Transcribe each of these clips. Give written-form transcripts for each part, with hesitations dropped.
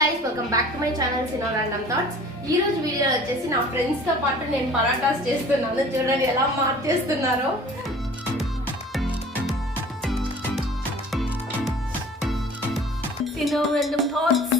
guys, welcome back to my channel Sino Random Thoughts. ఈ రోజు వీడియోలో వచ్చేసి నా ఫ్రెండ్స్ తో పాటు నేను పరాటాస్ చేస్తున్నాను. చూడండి ఎలా మార్చేస్తున్నారో. Sino Random Thoughts.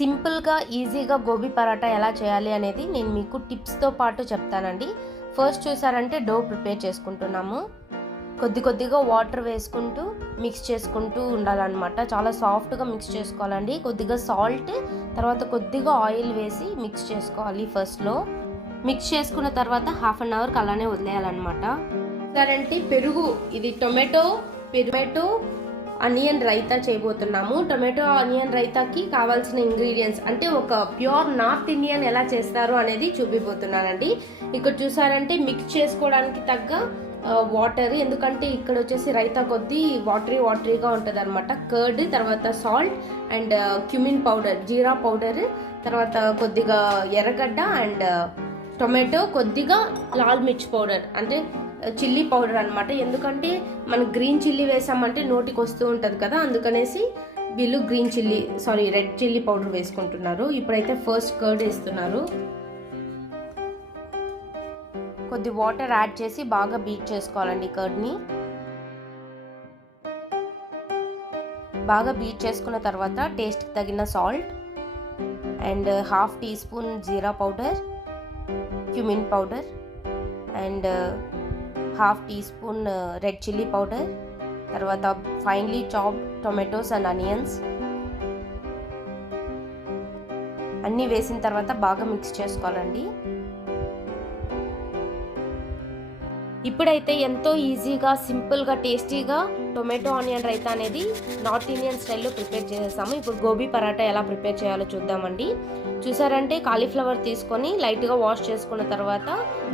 సింపుల్గా ఈజీగా గోబీ పరాటా ఎలా చేయాలి అనేది నేను మీకు టిప్స్తో పాటు చెప్తానండి. ఫస్ట్ చూసారంటే డో ప్రిపేర్ చేసుకుంటున్నాము. కొద్దిగా వాటర్ వేసుకుంటూ మిక్స్ చేసుకుంటూ ఉండాలన్నమాట. చాలా సాఫ్ట్గా మిక్స్ చేసుకోవాలండి. కొద్దిగా సాల్ట్, తర్వాత కొద్దిగా ఆయిల్ వేసి మిక్స్ చేసుకోవాలి. ఫస్ట్లో మిక్స్ చేసుకున్న తర్వాత హాఫ్ అన్ అవర్కి అలానే వదిలేయాలన్నమాట. సరేంటే పెరుగు, ఇది టొమాటో ఆనియన్ రైతా చేయబోతున్నాము. టొమాటో ఆనియన్ రైతాకి కావాల్సిన ఇంగ్రీడియంట్స్ అంటే ఒక ప్యూర్ నార్త్ ఇండియన్ ఎలా చేస్తారు అనేది చూపిపోతున్నానండి. ఇక్కడ చూసారంటే మిక్స్ చేసుకోవడానికి తగ్గ వాటర్, ఎందుకంటే ఇక్కడ వచ్చేసి రైతా కొద్ది వాటరీగా ఉంటుంది అనమాట. కర్డ్, తర్వాత salt and cumin powder, jeera powder, తర్వాత కొద్దిగా ఎర్రగడ్డ అండ్ టొమాటో, కొద్దిగా లాల్ మిర్చ్ పౌడర్ అంటే చిల్లీ పౌడర్ అనమాట. ఎందుకంటే మనం గ్రీన్ చిల్లీ వేసామంటే నోటికి వస్తూ ఉంటుంది కదా, అందుకనేసి వీళ్ళు రెడ్ చిల్లీ పౌడర్ వేసుకుంటున్నారు. ఇప్పుడైతే ఫస్ట్ కర్డ్ వేస్తున్నారు. కొద్ది వాటర్ యాడ్ చేసి బాగా బీట్ చేసుకోవాలండి. కర్డ్ని బాగా బీట్ చేసుకున్న తర్వాత టేస్ట్కి తగిన salt and half teaspoon jeera powder, cumin powder and half teaspoon red chilli powder, తర్వాత finely chopped tomatoes and onions అన్నీ వేసిన తర్వాత బాగా మిక్స్ చేసుకోవాలండి. ఇప్పుడైతే ఎంతో ఈజీగా, సింపుల్గా, టేస్టీగా టొమాటో ఆనియన్ రైతా అనేది నార్త్ ఇండియన్ స్టైల్లో ప్రిపేర్ చేసేసాము. ఇప్పుడు గోబీ పరాటా ఎలా ప్రిపేర్ చేయాలో చూద్దామండి. చూసారంటే కాలీఫ్లవర్ తీసుకొని లైట్గా వాష్ చేసుకున్న తర్వాత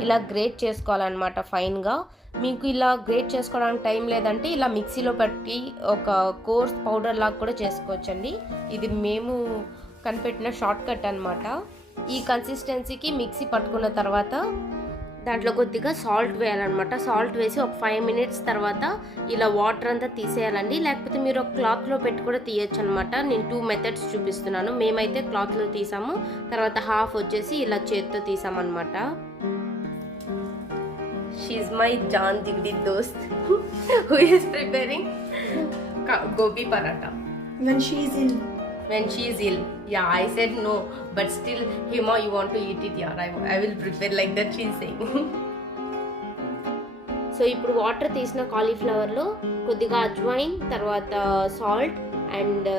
ఇలా గ్రేట్ చేసుకోవాలన్నమాట ఫైన్గా. మీకు ఇలా గ్రేట్ చేసుకోవడానికి టైం లేదంటే ఇలా మిక్సీలో పెట్టి ఒక కోర్స్ పౌడర్ లాగా కూడా చేసుకోవచ్చండి. ఇది మేము కనిపెట్టిన షార్ట్ కట్ అనమాట. ఈ కన్సిస్టెన్సీకి మిక్సీ పట్టుకున్న తర్వాత దాంట్లో కొద్దిగా సాల్ట్ వేయాలన్నమాట. సాల్ట్ వేసి ఒక 5 minutes తర్వాత ఇలా వాటర్ అంతా తీసేయాలండి. లేకపోతే మీరు ఒక క్లాత్లో పెట్టి కూడా తీయచ్చు అనమాట. నేను 2 methods చూపిస్తున్నాను. మేమైతే క్లాత్లో తీసాము, తర్వాత హాఫ్ వచ్చేసి ఇలా చేత్తో తీసామన్నమాట. షీఈ్ మై జాన్ జిగ్డి దోస్త్ who is preparing gobi paratha when she is ill. Yeah, I said no, but still, Hima, you want to eat it? Yeah, I will prepare like that, she's saying. So ఇప్పుడు water తీసిన కాలీఫ్లవర్లో కొద్దిగా అజ్వైన్, తర్వాత salt and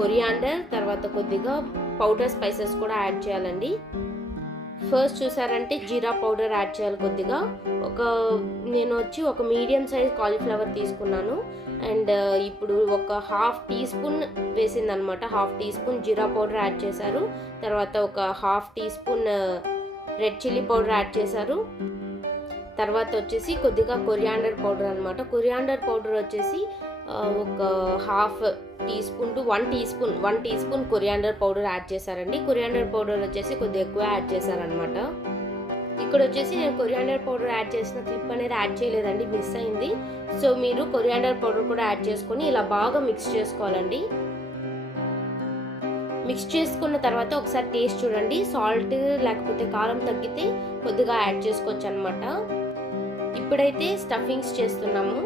coriander, తర్వాత కొద్దిగా powder spices కూడా add చేయాలండి. First చూసారంటే jeera powder add చేయాలి కొద్దిగా. నేను వచ్చి ఒక మీడియం సైజ్ కాలీఫ్లవర్ తీసుకున్నాను. అండ్ ఇప్పుడు ఒక హాఫ్ టీ స్పూన్ వేసిందనమాట. Half teaspoon jeera powder add చేశారు. తర్వాత ఒక half teaspoon red chilli powder add చేశారు. తర్వాత వచ్చేసి కొద్దిగా కొరియాండర్ పౌడర్ అనమాట. కొరియాండర్ పౌడర్ వచ్చేసి ఒక half teaspoon to 1 teaspoon coriander powder add చేశారండి. కొరియాండర్ పౌడర్ వచ్చేసి కొద్దిగా ఎక్కువ యాడ్ చేశారనమాట. ఇక్కడ వచ్చేసి నేను కొరియాండర్ పౌడర్ యాడ్ చేసిన క్లిప్ అనేది యాడ్ చేయలేదండి, మిస్ అయింది. సో మీరు కొరియాండర్ పౌడర్ కూడా యాడ్ చేసుకొని ఇలా బాగా మిక్స్ చేసుకోవాలండి. మిక్స్ చేసుకున్న తర్వాత ఒకసారి టేస్ట్ చూడండి. సాల్ట్ లేకపోతే కారం తగ్గితే కొద్దిగా యాడ్ చేసుకోవచ్చు అనమాట. ఇప్పుడైతే స్టఫింగ్స్ చేస్తున్నాము.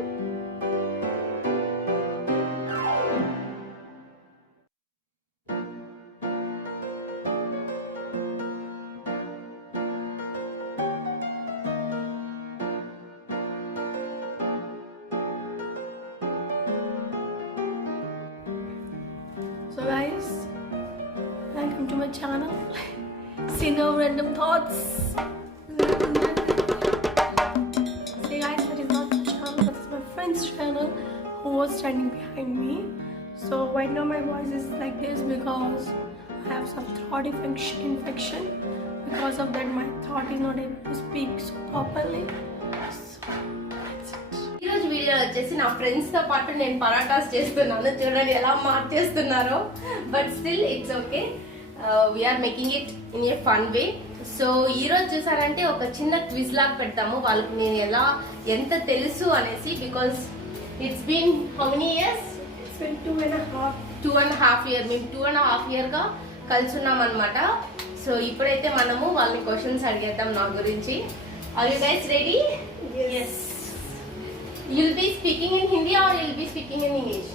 So guys, welcome to my channel Sino Random Thoughts. See guys, that is not my channel, that is my friend's channel who was standing behind me. So right now my voice is like this because I have some throat infection. Because of that my throat is not able to speak so properly. ఈరోజు video వచ్చేసి నా friends తో పాటు నేను parathas చేస్తున్నాను. చూడండి ఎలా మార్చేస్తున్నారో, but still it's okay. We are making it in a fun way. So ఈరోజు చూసారంటే ఒక చిన్న క్విజ్ లాగా పెడతాము వాళ్ళకి నేను ఎంత తెలుసు అనేసి. Because it's been how many years? It's been 2.5 year. మేము 2.5 year గా కలిసి ఉన్నాం అనమాట. సో ఇప్పుడైతే మనము వాళ్ళని క్వశ్చన్స్ అడిగేద్దాం నా గురించి. Are you guys ready? Yes. You'll be speaking in Hindi or you'll be speaking in English?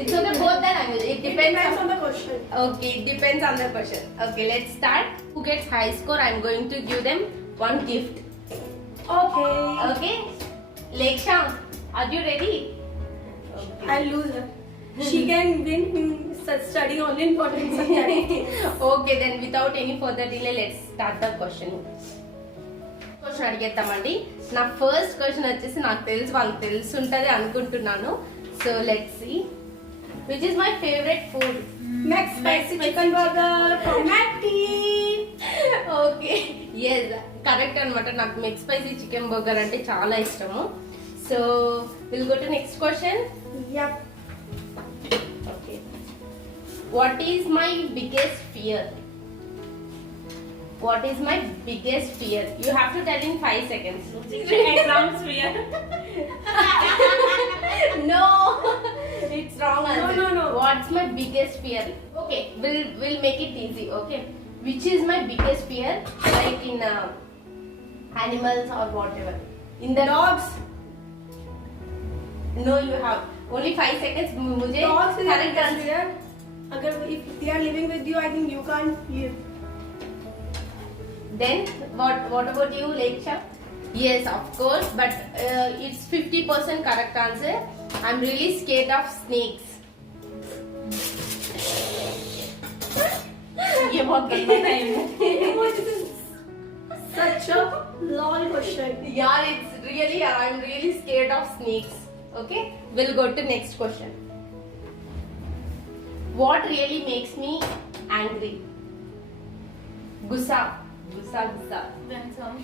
It's okay, both the language. It depends on the question. Okay, it depends on the question. Okay, let's start. Who gets high score, I'm going to give them one gift. Okay. Okay? Leksha, are you ready? Okay. I'll lose her. She can win in studying only important subjects. Okay, then without any further delay, let's start the question. Question అడిగేద్దామండి. నా first question వచ్చేసి నాకు తెలుసు వాళ్ళకి తెలిసి ఉంటుంది అనుకుంటున్నాను. So let's see which is my favourite food. Max spicy chicken burger from Macdy. Okay, yes correct అనమాట. నాకు మెక్ స్పైసీ చికెన్ బర్గర్ అంటే చాలా ఇష్టము. So will go to next question. Yep. Okay, what is my biggest fear? What is my biggest fear? You have to tell in 5 seconds. Exams fear. No, it's wrong answer. No. What's my biggest fear? Okay, we'll make it easy. Okay, which is my biggest fear? Like in animals or whatever. In the dogs. No, you have only 5 seconds. मुझे Dogs is correct answer. fear. Agar if they are living with you, I think you can't live. Then what about you, Leksha? Yes, of course, but it's 50% correct answer. I'm really scared of snakes. ये बहुत गंदा time है. This is such a long question. Yeah, it's really, I'm really scared of snakes. Okay, we'll go to next question. What really makes me angry? Gussa. Then some.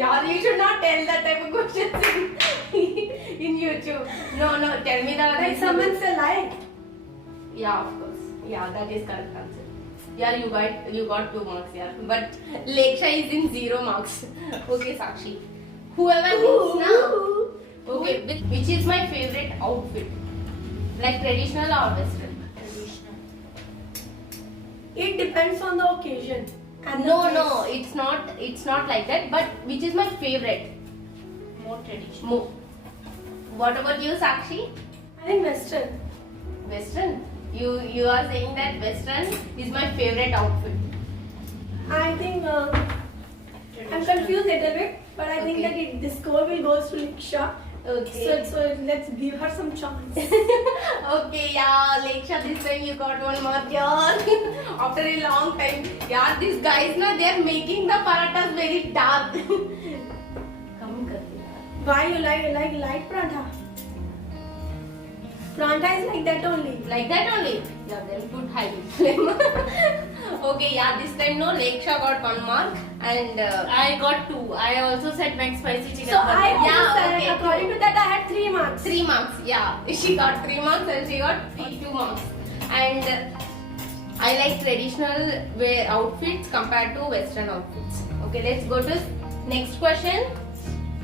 Yeah, you should not tell that type of questions in YouTube. No, tell me the Like someone say like. Yeah, of course. Yeah, that is correct answer. Yeah, you got 2 marks, yeah. But Leksha is in 0 marks. Okay, Sakshi. Whoever wins now. Okay, which is my favorite outfit? Like traditional or western? It depends on the occasion. And the No, place. it's not like that. But which is my favorite? More traditional. What about you, Sakshi? I think Western. Western. You are saying that Western is my favorite outfit. I think I'm confused a little bit, but I think Okay. that the score will go to Liksha. Okay. So let's give her some chance. Okay, yeah, Leksha, this time you got 1 mark, yeah. After a long time, yeah, these guys now they are making the parathas very dark. Come karte yaar. Why you like light prantha? Prantha is like that only. Like that only? Yeah, then put high flame. Okay, yeah, this time no, Leksha got 1 mark and I got 2. I also said Mac spicy chicken So burger. I also Yeah, said, okay, according to that I had 3 marks. 3 marks, yeah. She got 3 marks and she got 2 marks. And I like traditional wear outfits compared to western outfits. Okay, let's go to next question.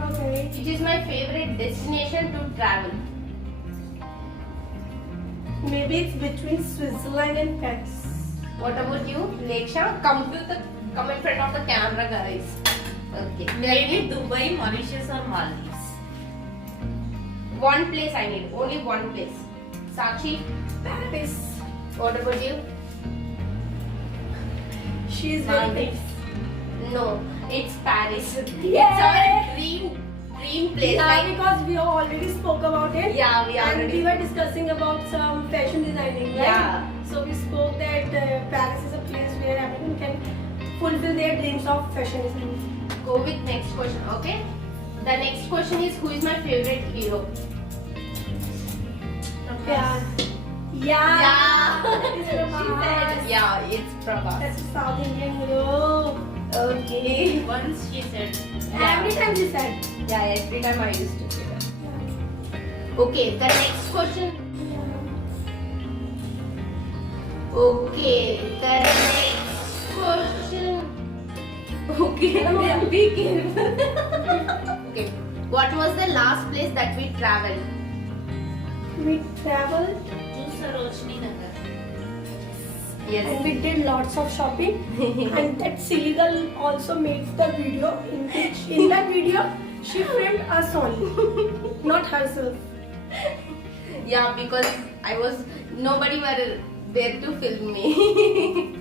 Okay. Which is my favorite destination to travel? Maybe it's between Switzerland and Paris. What about you, Leksha? Come in front of the camera, guys. Okay. Maybe Dubai, Mauritius or Maldives. One place I need, only one place. Sakshi, Paris. what about you? She is very Maldives. famous. No, it's Paris. Yay! It's our dream place. Yeah, Like, because we already spoke about it. yeah, we And already. we were discussing about some fashion designing, right? Yeah. So we spoke that Paris is a place where everyone can fulfill their dreams of fashion designing. Go with next question, okay? The next question is, who is my favorite hero? Yeah. Yeah. That is She said, Prabhas. yeah, it's Prabhas. That's a South Indian hero. Okay. Once she said. Every time she said. Yeah, every time I used to say that. Okay, the next question. Okay, the next question. Okay, be careful. Okay, what was the last place that we traveled? We traveled To Sarojini Nagar. and we did lots of shopping. And that silly girl also made the video in which in that video she filmed us only, not herself. Yeah, because nobody were there to film me.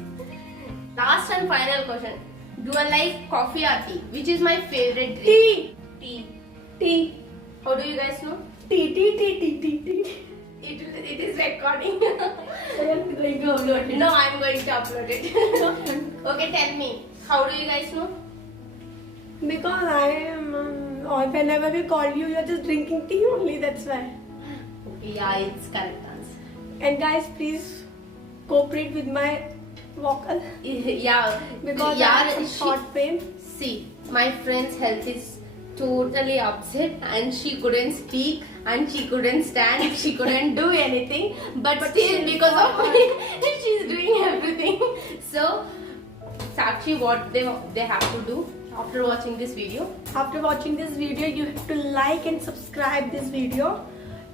Last and final question. Do I like coffee or tea? Which is my favorite drink? Tea, Tea. tea, How do you guys know? tea, tea, tea, tea, tea, tea. It is recording. I am going to upload it. No, I'm going to upload it. Okay, tell me. How do you guys know? Because I am, or whenever we call you, you're just drinking tea only, that's why. Yeah, it's correct answer. And guys, please cooperate with my vocal Yeah, because yeah, I have short pain. See, my friend's health is totally upset and she couldn't speak and she couldn't stand, she couldn't do anything, but still she's because of fine. me, she's doing everything. So, Sakshi, what they have to do after watching this video? After watching this video, you have to like and subscribe this video.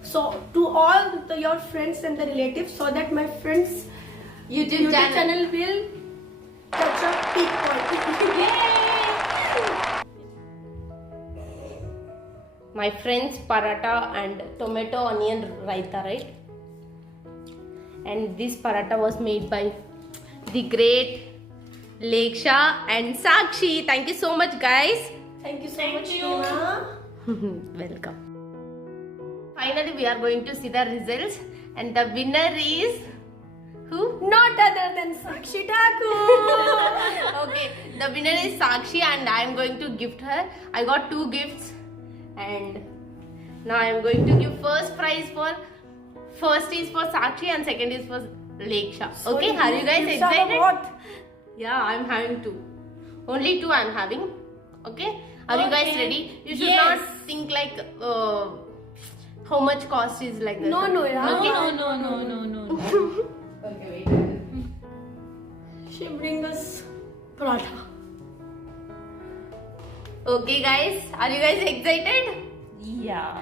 So to all your friends and the relatives, so that my friends' YouTube channel. will touch a peak point. My friend's paratha and tomato onion raita, right? And this paratha was made by the great Leksha and Sakshi. Thank you so much, guys. Thank you so Thank much, you. Seema. Welcome. Finally, we are going to see the results, and the winner is who? Not other than Sakshi Thakur. Okay, the winner is Sakshi, and I am going to gift her. I got 2 gifts, and now I am going to give first is for Sakshi, and second is for Leksha. So Okay, are you guys gifts are excited? what? Yeah, I'm having 2. Only 2 I'm having. Okay, are you guys Okay. ready? You should Yes. not think like how much cost is like that. No, yeah. Okay. No. Okay, wait. She brings us paratha. Okay, guys, are you guys excited? Yeah.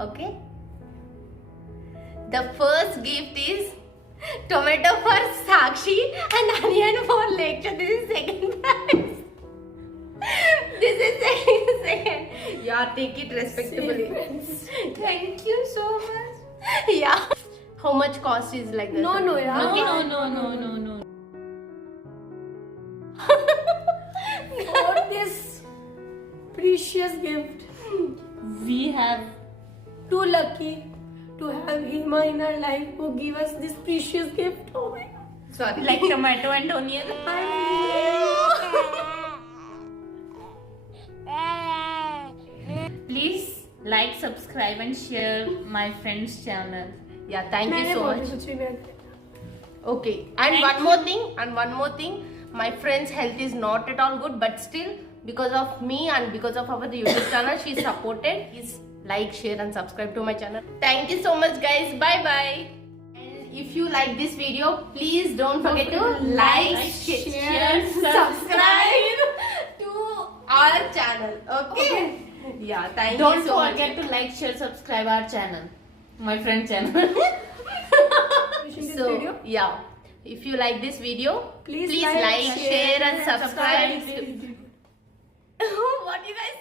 Okay. The first gift is tomato for Sakshi and onion for Leksha. This is second prize. This is second. Yeah, take it respectably. Thank you so much. Yeah. How much cost is like that? No, yeah. Okay. No. For this precious gift, We have too lucky to have Hema in our life who give us this precious gift. Oh my God. Sorry. like tomato and onion. Please like, subscribe, and share my friend's channel. Yeah, thank you मैंने so बोली much. कुछ भी नहीं। Okay, and Thank one more thing, my friend's health is not at all good, but still, because of me and because of our YouTube channel, she's supported. Please like, share, and subscribe to my channel. Thank you so much, guys. Bye bye. And if you like this video, please don't forget to like, share, subscribe to our channel. Okay? Yeah, thank you Don't so much. forget to like, share, subscribe our channel. My friend channel. Wishing this So, video. yeah. If you like this video, Please please like, like, share, and subscribe. subscribe. What do you guys